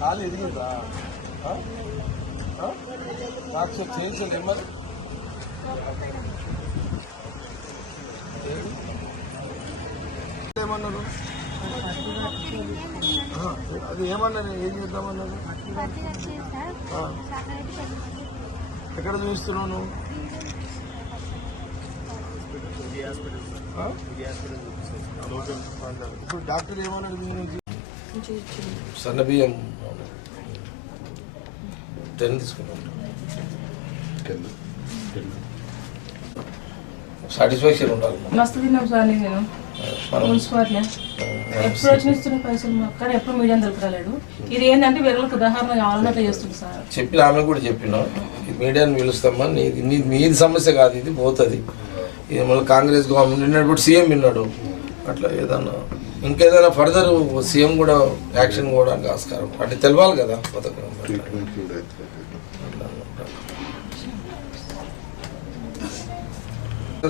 కాలు ఎదిగిందా? నాకు చేయించలే మరి ఏమన్నారు? అది ఏమన్నారు? ఏం చేద్దామన్నారు? ఎక్కడ చూపిస్తున్నావు నువ్వు? ఇప్పుడు డాక్టర్ ఏమన్నాడు? సన్న బియ్యం 10 తీసుకున్నాను. సాటిస్ఫాక్షన్ ఉండాలి. మస్తు తిన్నాం సార్ నేను మున్సిపాలిటీ ఎప్పుడు వచ్చిన పైసలు కానీ ఎప్పుడు మీడియం దొరకరాలేడు. ఇది ఏంటంటే వేరేలకు ఉదాహరణ కావాలన్నట్టు చేస్తుంది సార్. చెప్పిన ఆమె కూడా చెప్పినాం మీడియాని పిలుస్తామా, మీది సమస్య కాదు, ఇది పోతుంది. ఇది మళ్ళీ కాంగ్రెస్ గవర్నమెంట్ నిన్నప్పుడు సీఎం విన్నాడు. అట్లా ఏదన్నా ఇంకేదైనా ఫర్దర్ సీఎం కూడా యాక్షన్ కూడా ఆస్కారం అంటే తెలవాలి కదా పథకం.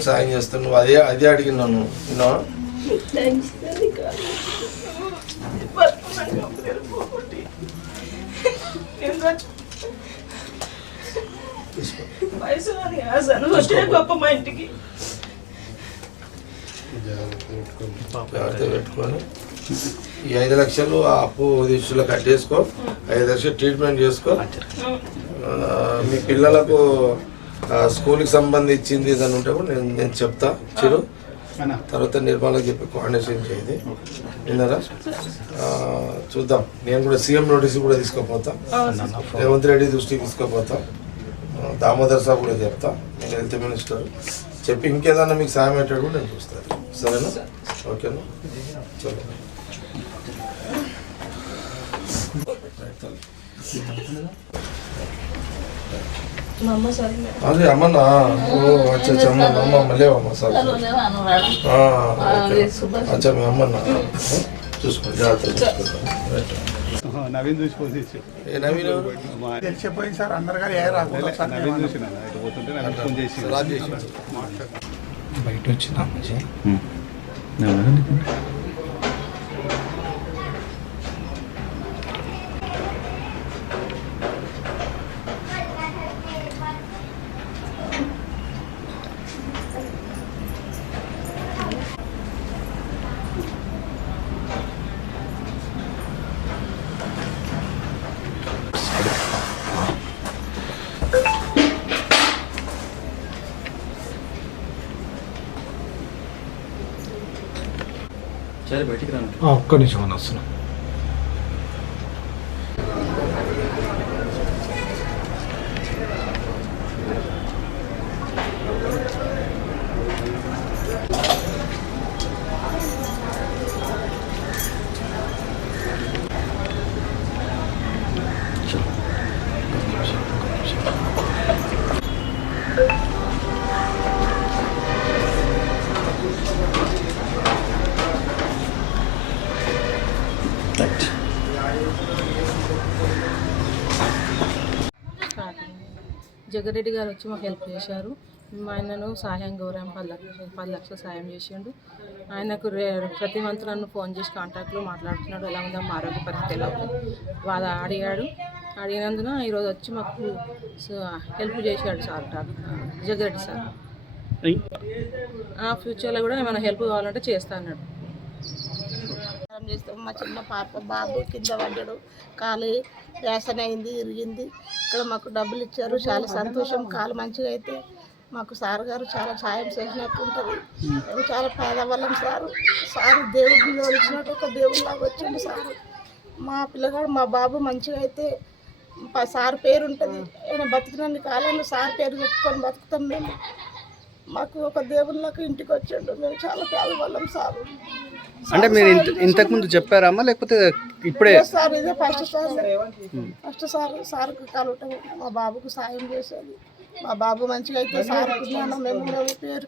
సాయం చేస్తాను. నువ్వు అదే అడిగినాను. గొప్ప మా ఇంటికి జాగ్రత్త పెట్టుకొని ఈ 5 లక్షలు ఆ అప్పు దిశలో కట్టేసుకో, 5 లక్షలు ట్రీట్మెంట్ చేసుకో. మీ పిల్లలకు స్కూల్కి సంబంధించింది ఏదైనా ఉంటే కూడా నేను చెప్తా చిరు. తర్వాత నిర్మలకు చెప్పి కోఆర్డినేషన్ చేయది విన్నారా? చూద్దాం. నేను కూడా సీఎం నోటీస్ కూడా తీసుకోపోతా, రేవంత్ రెడ్డి దృష్టికి తీసుకోపోతా, దామోదర్ సాబ్ కూడా చెప్తా, నేను హెల్త్ మినిస్టర్ చెప్పి ఇంకేదన్నా మీకు సాయం అయ్యేటట్టు కూడా నేను చూస్తాను. సరేనా? ఓకేనా? చలో అదే అమ్మన్నా. అచ్చా అమ్మ అమ్మ లేవమ్మా సార్. అచ్చా మీ అమ్మన్నా చూసుకోండి, జాగ్రత్త చూసుకుంటాం. నవీన్ చూసి తెలిసిపోయింది సార్. అందరు కానీ నవీన్ చూసిన పోతుంటే నవీన్ ఫోన్ చేసి బయట వచ్చిన ఒక్క నిమిషం అని వస్తున్నా. జగ్గారెడ్డి గారు వచ్చి మాకు హెల్ప్ చేశారు. మా ఆయనను సహాయం గౌరవం 10 లక్షలు సాయం చేసిండు. ఆయనకు ప్రతి మంత్ నన్ను ఫోన్ చేసి కాంటాక్ట్లో మాట్లాడుతున్నాడు. ఎలా ఉందో మా ఆరోగ్య పరిస్థితి ఎలా ఉంది వాళ్ళ అడిగినందున ఈరోజు వచ్చి మాకు హెల్ప్ చేశాడు సార్ జగ్గారెడ్డి సార్. ఫ్యూచర్లో కూడా ఏమైనా హెల్ప్ కావాలంటే చేస్తా అన్నాడు. చేస్తాం. మా చిన్న పాప బాబు కింద పడ్డాడు, కాలు వేసన అయింది, ఇరిగింది. ఇక్కడ మాకు డబ్బులు ఇచ్చారు, చాలా సంతోషం. కాలు మంచిగా అయితే మాకు సార్ గారు చాలా సాయం చేసినట్టు ఉంటుంది. మేము చాలా పేదవాళ్ళం సారు దేవుడిని వివరించినట్టు ఒక దేవుడిలాగా వచ్చిండు సారు. మా పిల్లగాడు మా బాబు మంచిగా అయితే సార్ పేరు ఉంటుంది. ఆయన బతికినన్ని కాలంలో సార్ పేరు చెప్పుకొని బతుకుతాం మేము. మాకు ఒక దేవుళ్ళకి ఇంటికి వచ్చిండు. మేము చాలా పేదవాళ్ళం సారు. అంటే మీరు ఇంతకుముందు చెప్పారమ్మా లేకపోతే ఇప్పుడే? సార్ ఇదే ఫస్ట్ సార్కి కలవటం, మా బాబుకు సాయం చేసేది. మా బాబు మంచిగా అయితే సార్ మేము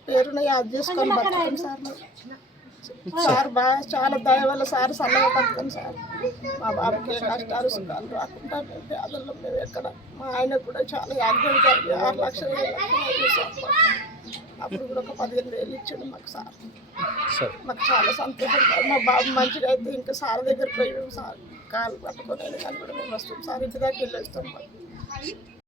పేరున యాద్ చేసుకొని బతుకుతాం సార్. సార్ బాగా చాలా దయ వల్ల సార్ సన్నగా బతుకాం సార్. మా బాబుకి కష్టాలు సుఖాలు రాకుండా పేదల్లో మేము ఎక్కడ. మా ఆయన కూడా చాలా యాక్సిడెంట్ జరిగి 6 లక్షలు అప్పుడు కూడా ఒక 15,000 ఇచ్చాడు మాకు సార్. సరే. మాకు చాలా సంతోషం సార్. మా బాబు మంచిగా అయితే ఇంకా సార్ దగ్గర పోయి మేము సార్ కాలు పట్టుకొని కానీ కూడా మేము వస్తాం సార్, ఇంటి దాకా వెళ్ళి వస్తాం.